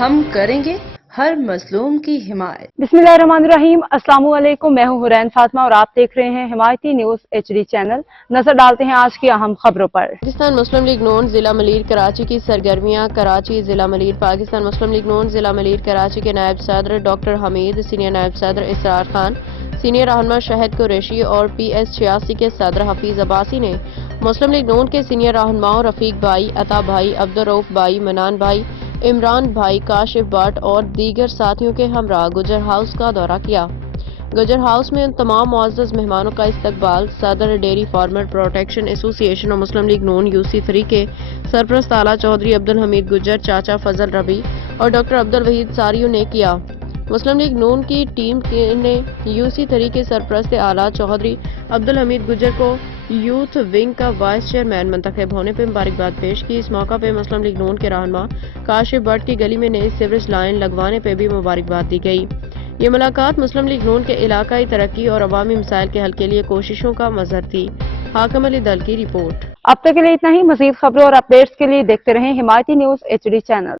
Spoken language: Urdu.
ہم کریں گے ہر مظلوم کی حمایت۔ بسمillahirrahmanirrahim، السلام علیکم، میں ہوں حرین فاطمہ اور آپ دیکھ رہے ہیں حمایتی نیوز HD چینل۔ نظر ڈالتے ہیں آج کی اہم خبروں پر۔ پاکستان مسلم لیگ نون ضلع ملیر کراچی کی سرگرمیاں۔ کراچی ضلع ملیر پاکستان مسلم لیگ نون ضلع ملیر کراچی کے نائب صدر ڈاکٹر حمید، سینئر نائب صدر اسرار خان، سینئر رہنما شہد قریشی اور PS86 کے صدر حفیظ عباسی نے مسلم لیگ نون کے سینئر رہنماؤں رفیق بھائی، عطا بھائی، عبدالرؤف بھائی، منان بھائی، عمران بھائی، کاشف بٹ اور دیگر ساتھیوں کے ہمراہ گجر ہاؤس کا دورہ کیا۔ گجر ہاؤس میں ان تمام معزز مہمانوں کا استقبال صدر ڈیری فارمر پروٹیکشن ایسوسی ایشن اور مسلم لیگ نون UC3 کے سرپرست اعلیٰ چودھری عبدالحمید گجر، چاچا فضل ربیع اور ڈاکٹر عبدالوحید ساریو نے کیا۔ مسلم لیگ نون کی ٹیم نے UC3 کے سرپرست اعلیٰ چودھری عبدالحمید گجر کو یوتھ ونگ کا وائس چیئرمین منتخب ہونے پہ مبارکباد پیش کی۔ اس موقع پہ مسلم لیگ نون کے رہنما کاشف بٹ کی گلی میں نئی سیوریج لائن لگوانے پہ بھی مبارکباد دی گئی۔ یہ ملاقات مسلم لیگ نون کے علاقائی ترقی اور عوامی مسائل کے حل کے لیے کوششوں کا مظہر تھی۔ حاکم علی دل کی رپورٹ۔ اب تک کے لیے اتنا ہی۔ مزید خبروں اور اپڈیٹس کے لیے دیکھتے رہیں حمایتی نیوز HD چینل۔